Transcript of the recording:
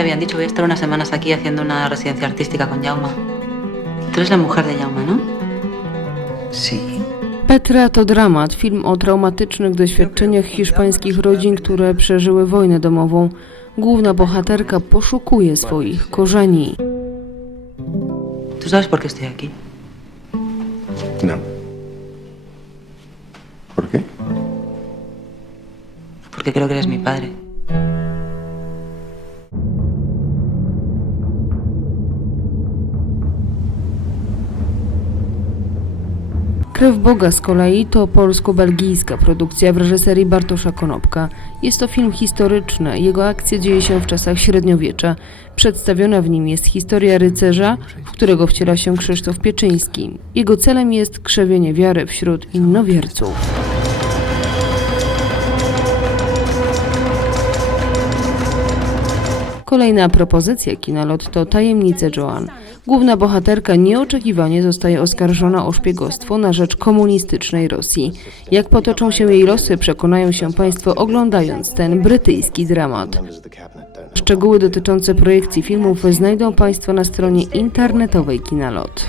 te habían dicho, voy a estar unas semanas aquí haciendo una residencia artística con Jauma. Tú eres la mujer de Jauma, ¿no? Sí. Petra to dramat, film o traumatycznych doświadczeniach hiszpańskich rodzin, które przeżyły wojnę domową. Główna bohaterka poszukuje swoich korzeni. ¿Tú sabes por qué estoy aquí? No. ¿Por qué? Porque creo que eres mi padre. Krew Boga z kolei to polsko-belgijska produkcja w reżyserii Bartosza Konopka. Jest to film historyczny. Jego akcja dzieje się w czasach średniowiecza. Przedstawiona w nim jest historia rycerza, w którego wciela się Krzysztof Pieczyński. Jego celem jest krzewienie wiary wśród innowierców. Kolejna propozycja Kinolot to Tajemnice Joan. Główna bohaterka nieoczekiwanie zostaje oskarżona o szpiegostwo na rzecz komunistycznej Rosji. Jak potoczą się jej losy, przekonają się Państwo oglądając ten brytyjski dramat. Szczegóły dotyczące projekcji filmów znajdą Państwo na stronie internetowej Kinalot.